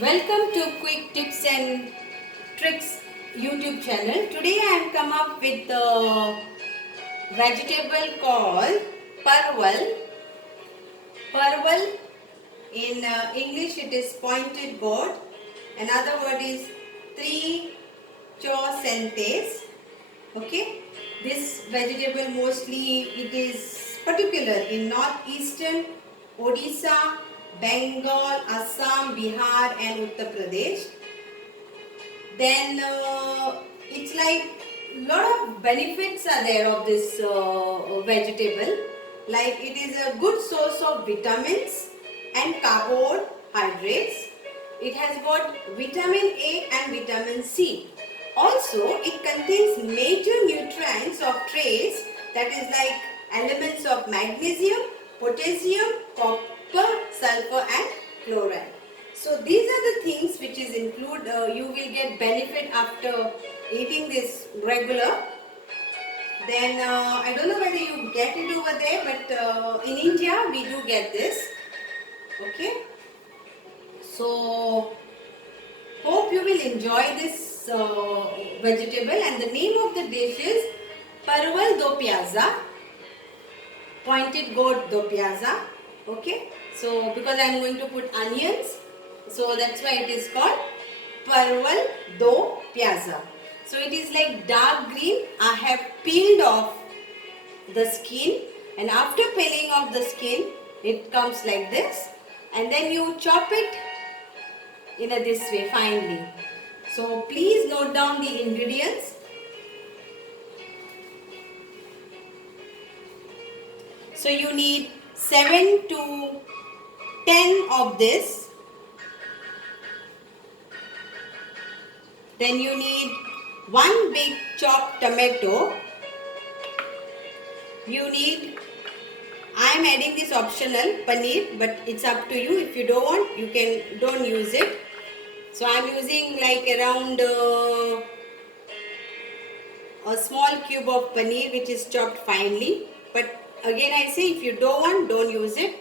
Welcome to Quick Tips and Tricks YouTube channel. Today I have come up with a vegetable called parval. Parval in English it is pointed gourd. Another word is three chocentes. Okay, this vegetable mostly it is particular in northeastern Odisha, Bengal, Assam, Bihar and Uttar Pradesh. Then it's like lot of benefits are there of this vegetable. Like it is a good source of vitamins and carbohydrates. It has got vitamin A and vitamin C. Also, it contains major nutrients of trace, that is like elements of magnesium, potassium, copper, sulfur and chloride. So these are the things which is include, you will get benefit after eating this regular. Then I don't know whether you get it over there, but in India we do get this. Okay. So hope you will enjoy this vegetable, and the name of the dish is parval do piazza, pointed gourd do piazza. Okay. So because I am going to put onions, so that's why it is called parval do piazza. So it is like dark green. I have peeled off the skin, and after peeling off the skin it comes like this, and then you chop it in this way finely. So please note down the ingredients. So you need 7 to 10 of this. Then you need one big chopped tomato. You need, I am adding this optional paneer, but it's up to you. If you don't want, you can don't use it. So I am using like around a small cube of paneer which is chopped finely. But again I say, if you don't want, don't use it.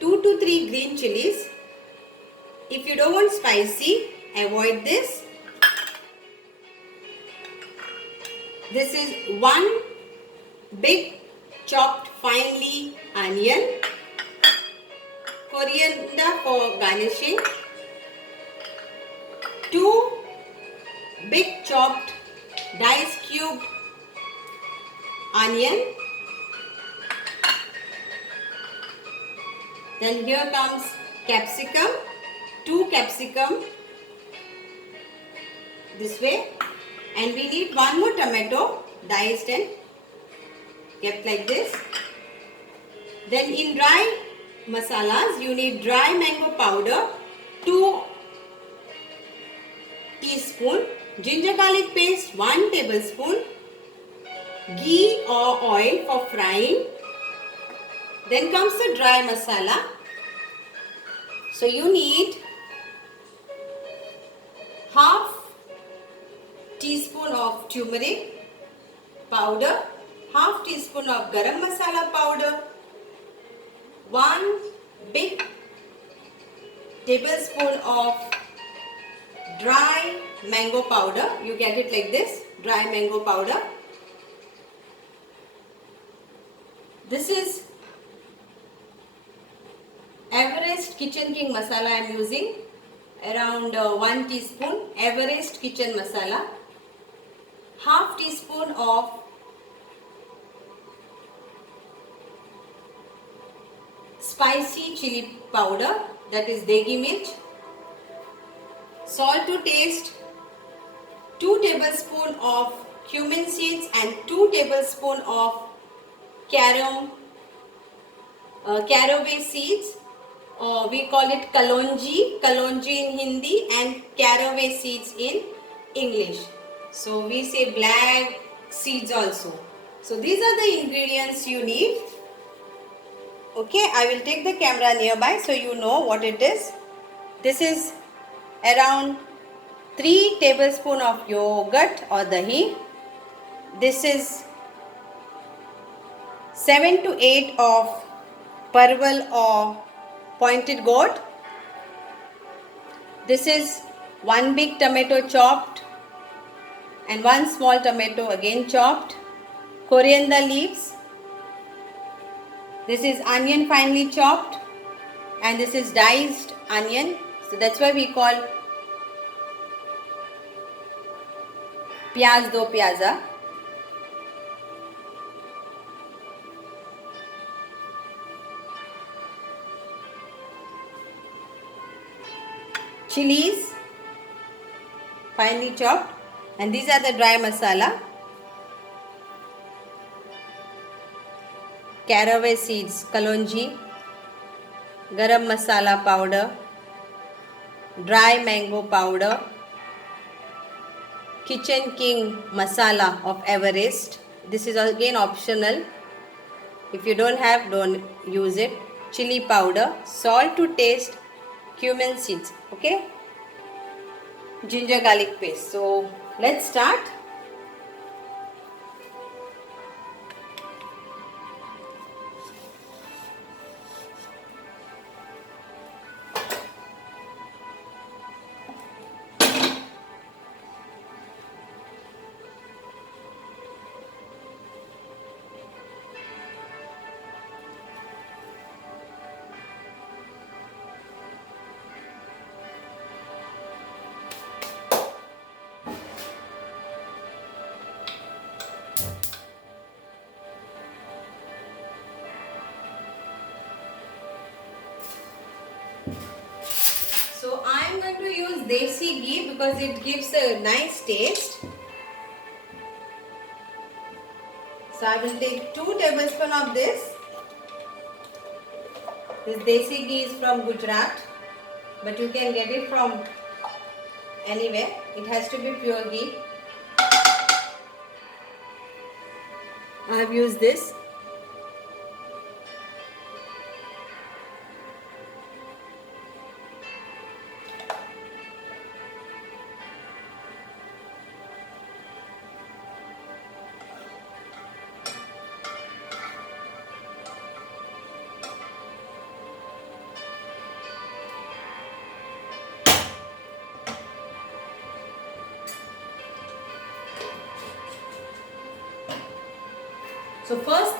2 to 3 green chilies. If you don't want spicy, avoid this. This is one big chopped finely onion, coriander for garnishing, 2 big chopped dice cubed onion. Then here comes capsicum, 2 capsicum this way, and we need one more tomato diced and kept like this. Then in dry masalas you need dry mango powder, 2 teaspoon, ginger garlic paste 1 tablespoon, ghee or oil for frying. Then comes the dry masala. So you need half teaspoon of turmeric powder, half teaspoon of garam masala powder, 1 big tablespoon of dry mango powder. You get it like this, dry mango powder. This is Everest Kitchen King masala I am using, around 1 teaspoon Everest Kitchen masala, half teaspoon of spicy chili powder, that is degi mirch, salt to taste, 2 tablespoon of cumin seeds and 2 tablespoon of caraway seeds. We call it kalonji in Hindi and caraway seeds in English. So we say black seeds also. So these are the ingredients you need. Okay, I will take the camera nearby so you know what it is. This is around 3 tablespoon of yogurt or dahi. This is 7 to 8 of parval or pointed gourd. This is one big tomato chopped and one small tomato again chopped. Coriander leaves. This is onion finely chopped, and this is diced onion. So that's why we call प्याज दो प्याजा. Chilies finely chopped, and these are the dry masala. Caraway seeds, kalonji, garam masala powder, dry mango powder, Kitchen King masala of Everest. This is again optional. If you don't have, don't use it. Chili powder, salt to taste, cumin seeds. Okay. Ginger garlic paste. So let's start. So I am going to use desi ghee because it gives a nice taste. So I will take 2 tablespoons of this. This desi ghee is from Gujarat, but you can get it from anywhere. It has to be pure ghee. I have used this. So first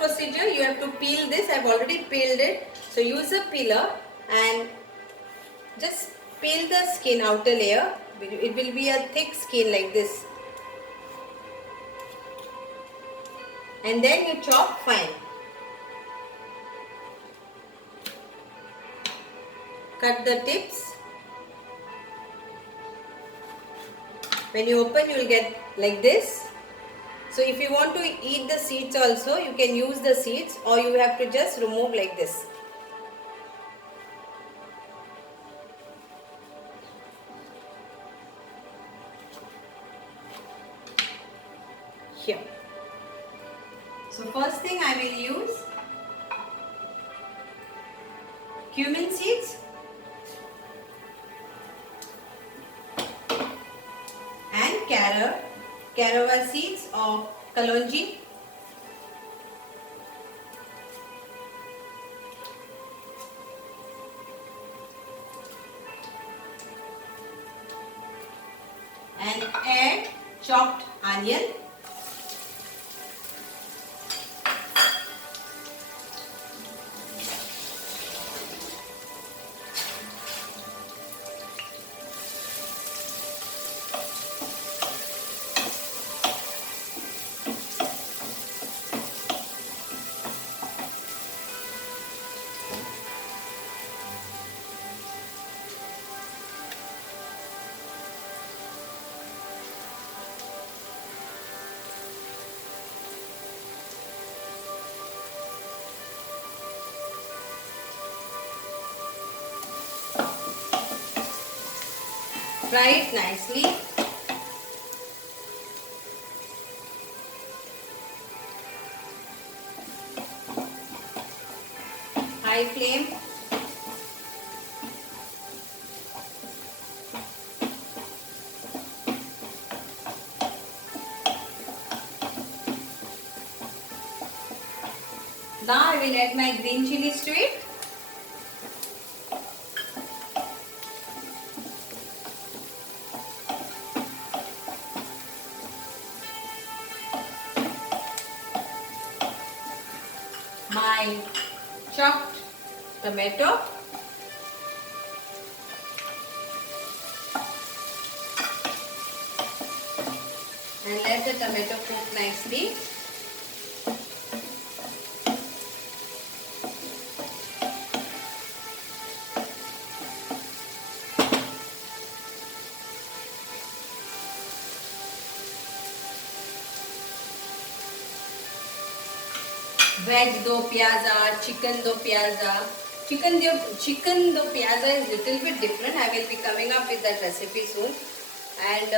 procedure, you have to peel this. I've already peeled it. So use a peeler and just peel the skin, outer layer. It will be a thick skin like this. And then you chop fine. Cut the tips. When you open, you will get like this. So if you want to eat the seeds also, you can use the seeds, or you have to just remove like this. Here. So first thing I will use cumin seeds and caraway seeds or kalonji. And add chopped onion. Fry it nicely. High flame. Now I will add my green chilies to it. my chopped tomato. And let the tomato cook nicely. Veg do pyaza, chicken do pyaza. Chicken do pyaza is little bit different. I will be coming up with that recipe soon. And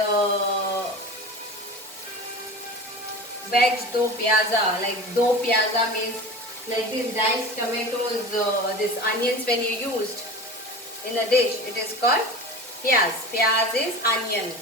veg do pyaza, like do pyaza means like these diced tomatoes, this onions when you used in a dish, it is called pyaz. Pyaz is onion.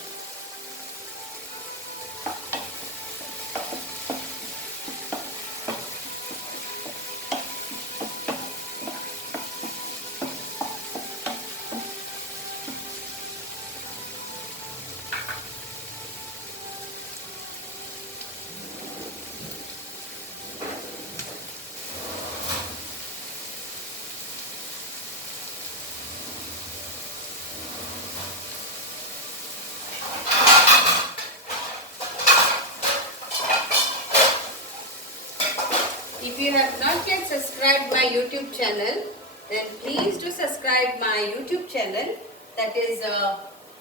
If you have not yet subscribed my YouTube channel, then please do subscribe my YouTube channel, that is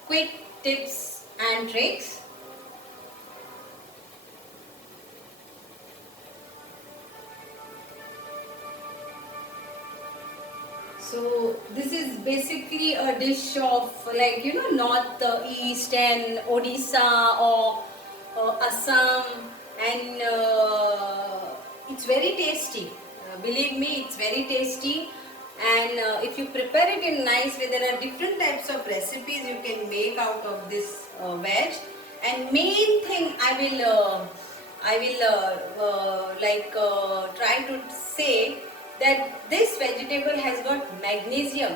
Quick Tips and Tricks. So this is basically a dish of like north, east and Odisha or Assam, and it's very tasty. Believe me, it's very tasty. And if you prepare it in nice way, there are different types of recipes you can make out of this veg. And main thing I will try to say that this vegetable has got magnesium,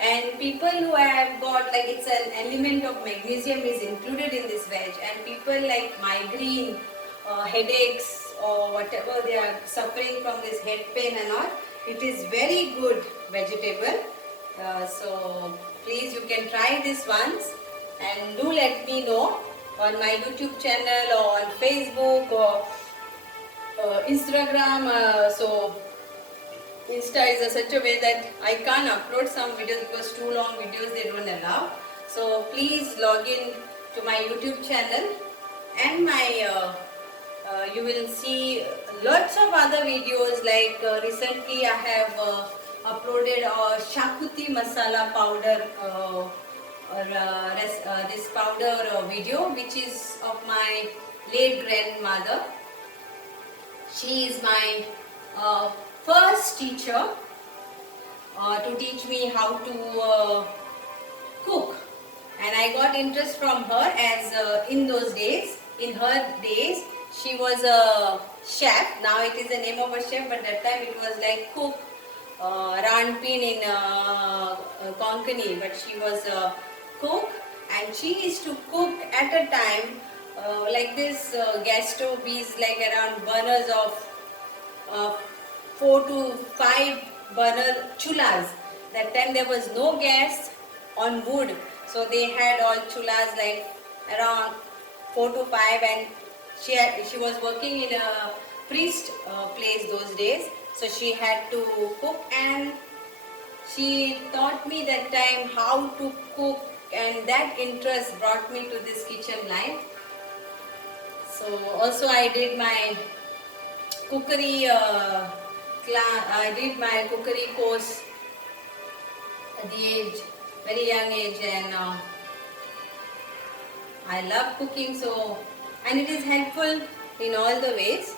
and people who have got like it's an element of magnesium is included in this veg, and people like migraine, headaches or whatever they are suffering from this head pain and all, it is very good vegetable. So please you can try this once and do let me know on my YouTube channel or on Facebook or Instagram. So Insta is such a way that I can't upload some videos because too long videos they don't allow. So please log in to my YouTube channel, and my you will see lots of other videos. Like recently I have uploaded a Shakuti masala powder this powder video, which is of my late grandmother. She is my first teacher to teach me how to cook, and I got interest from her as in those days, in her days, she was a chef. Now it is the name of a chef, but that time it was like cook, Ranpin in Konkani, but she was a cook, and she used to cook at a time like this gas stove is like around burners of 4 to 5 burner chulas. That time there was no gas on wood, so they had all chulas like around 4 to 5, and she was working in a priest place those days, so she had to cook, and she taught me that time how to cook, and that interest brought me to this kitchen life. So also I did my cookery I did my cookery course at the very young age, and I love cooking, so, and it is helpful in all the ways.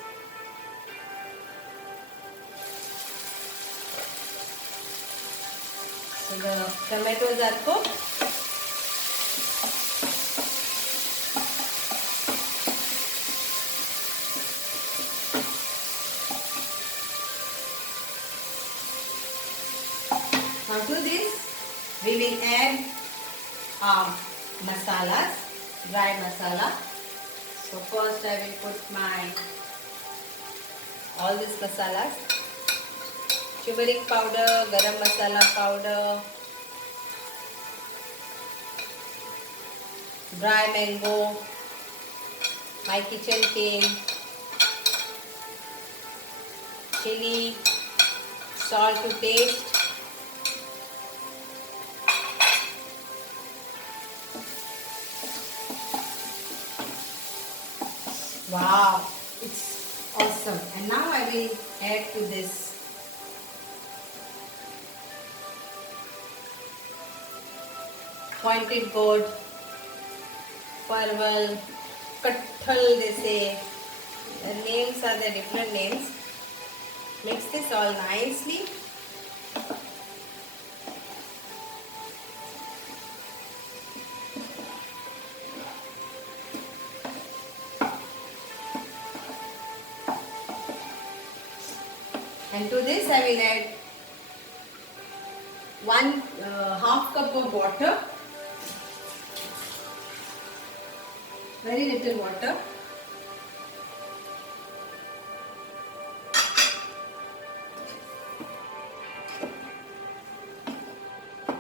So the tomatoes are cooked. Now to this we will add masalas, dry masala. So first I will put my all these masalas. turmeric powder, garam masala powder, dry mango, my kitchen cane, chili, salt to taste. Wow, it's awesome. And now I will add to this pointed gourd, parwal, katthal they say. The names are the different names. Mix this all nicely. And to this I will add one half cup of water, very little water.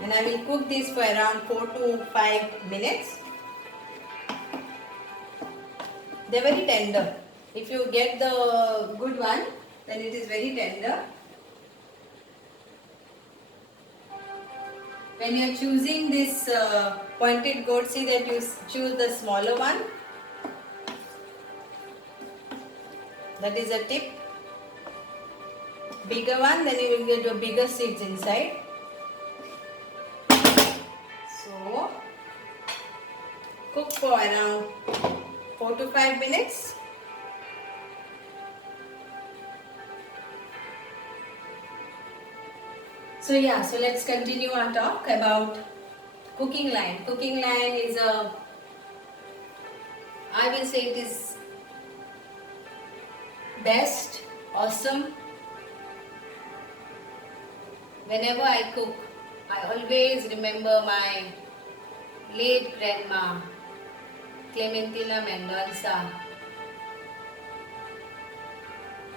And I will cook this for around 4 to 5 minutes. They are very tender. If you get the good one, then it is very tender. When you are choosing this pointed gourd, see that you choose the smaller one. That is a tip. Bigger one, then you will get the bigger seeds inside. So, cook for around 4 to 5 minutes. So yeah, so let's continue our talk about cooking line. Cooking line is I will say it is best, awesome. Whenever I cook, I always remember my late grandma, Clementina Mendonça.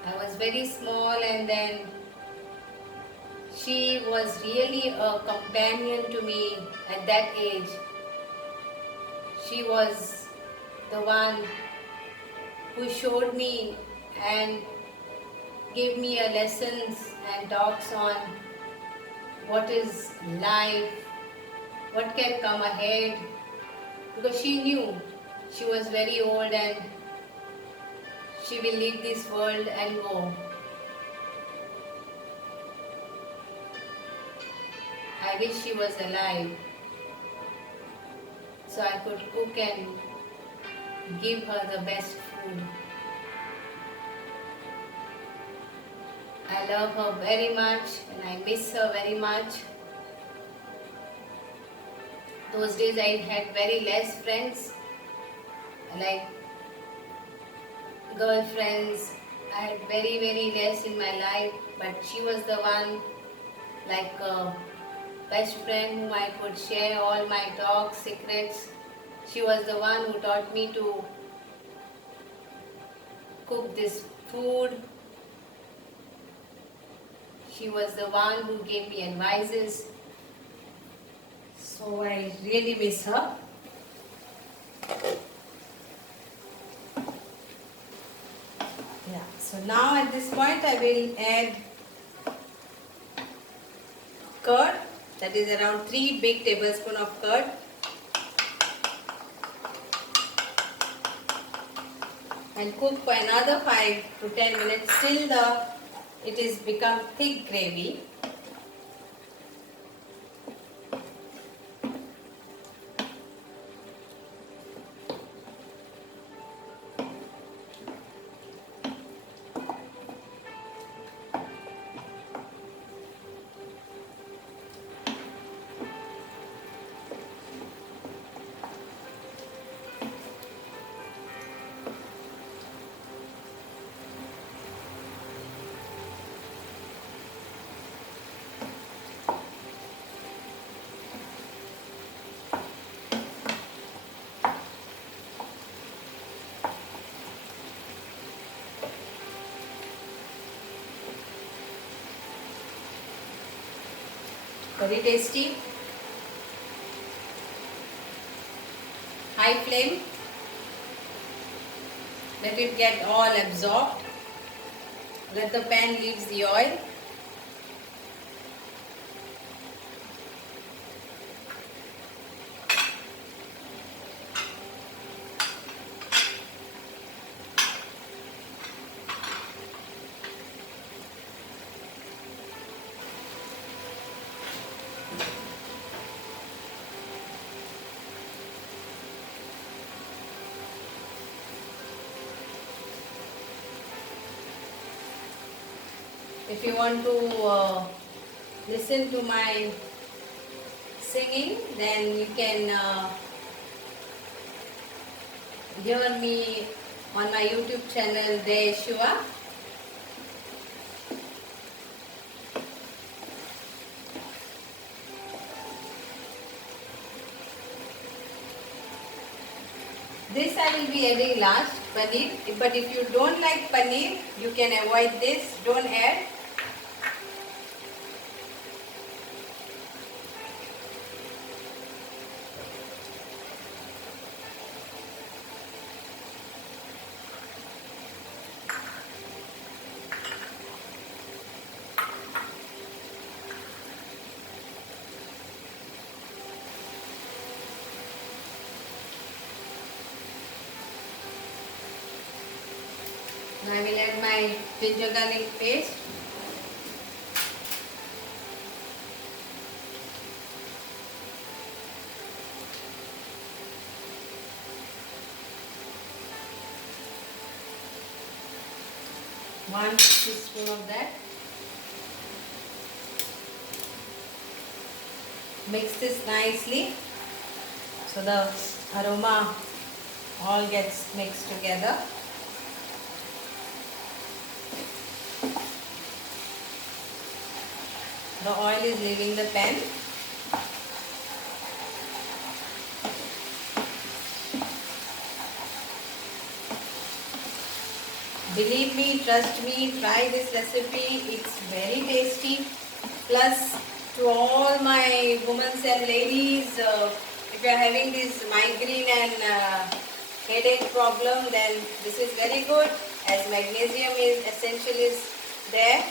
I was very small, and then she was really a companion to me at that age. She was the one who showed me and gave me a lessons and talks on what is life, what can come ahead, because she knew she was very old and she will leave this world and go. I wish she was alive so I could cook and give her the best food. I love her very much and I miss her very much. Those days I had very less friends, like girlfriends. I had very less in my life, but she was the one, like a best friend whom I could share all my talks, secrets. She was the one who taught me to cook this food. She was the one who gave me advices. So I really miss her. Yeah, so now at this point I will add curd, that is around 3 big tablespoons of curd. And cook for another 5 to 10 minutes till it is become thick gravy. Very tasty. High flame. Let it get all absorbed. Let the pan leaves the oil. If you want to listen to my singing, then you can hear me on my YouTube channel, Deyeshua. This I will be adding last, paneer. But if you don't like paneer, you can avoid this. Don't add. Now I will add my ginger garlic paste. One teaspoon of that. Mix this nicely so the aroma all gets mixed together. The oil is leaving the pan. Believe me, trust me, try this recipe. It's very tasty. Plus, to all my women and ladies, if you are having this migraine and headache problem, then this is very good, as magnesium is essential is there.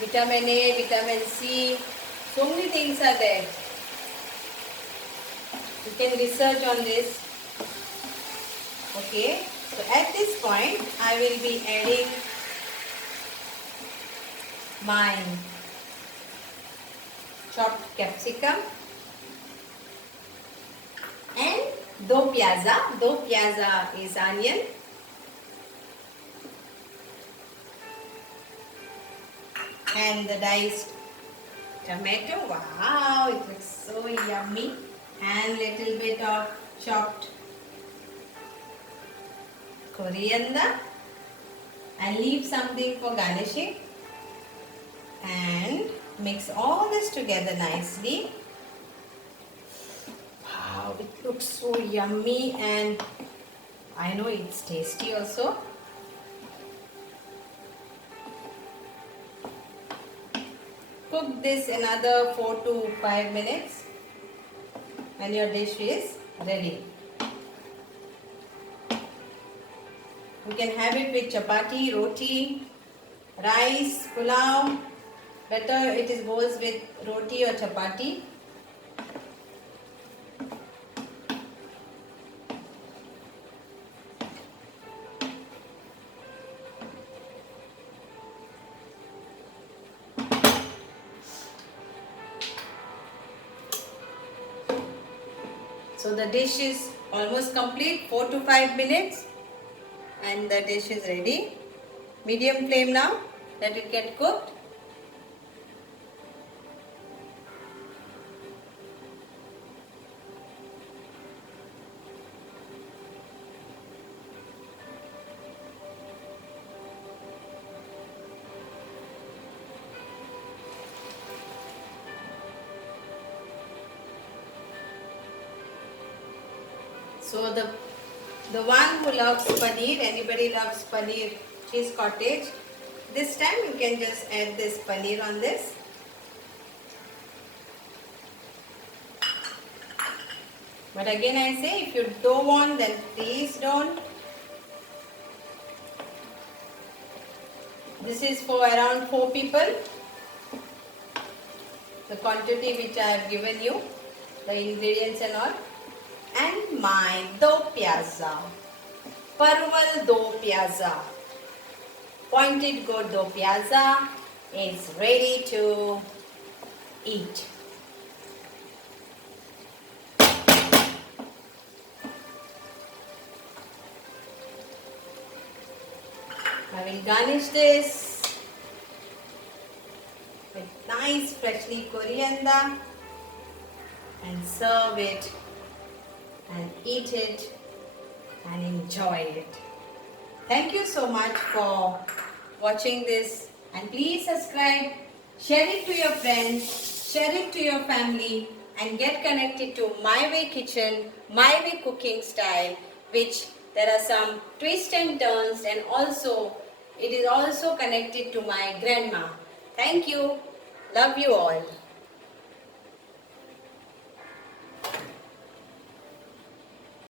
Vitamin A, vitamin C, so many things are there. You can research on this. Okay, so at this point I will be adding my chopped capsicum and do piazza. Do piazza is onion. And the diced tomato. Wow, it looks so yummy. And little bit of chopped coriander. And leave something for garnishing. And mix all this together nicely. Wow, it looks so yummy, and I know it's tasty also. Cook this another 4 to 5 minutes and your dish is ready. You can have it with chapati, roti, rice, pulao. Better it goes with roti or chapati. So the dish is almost complete, 4 to 5 minutes, and the dish is ready. Medium flame now, let it get cooked. So the one who loves paneer, anybody loves paneer cheese cottage, This time you can just add this paneer on this. But again I say, if you don't want, then please don't. This is for around 4 people. The quantity which I have given you, the ingredients and all. And my do pyazza, Parwal do pyazza, pointed gourd do pyazza is ready to eat. I will garnish this with nice freshly coriander and serve it and eat it and enjoy it. Thank you so much for watching this, and please subscribe, share it to your friends, share it to your family, and get connected to My Way Kitchen, My Way Cooking Style, which there are some twists and turns, and also it is also connected to my grandma. Thank you. Love you all.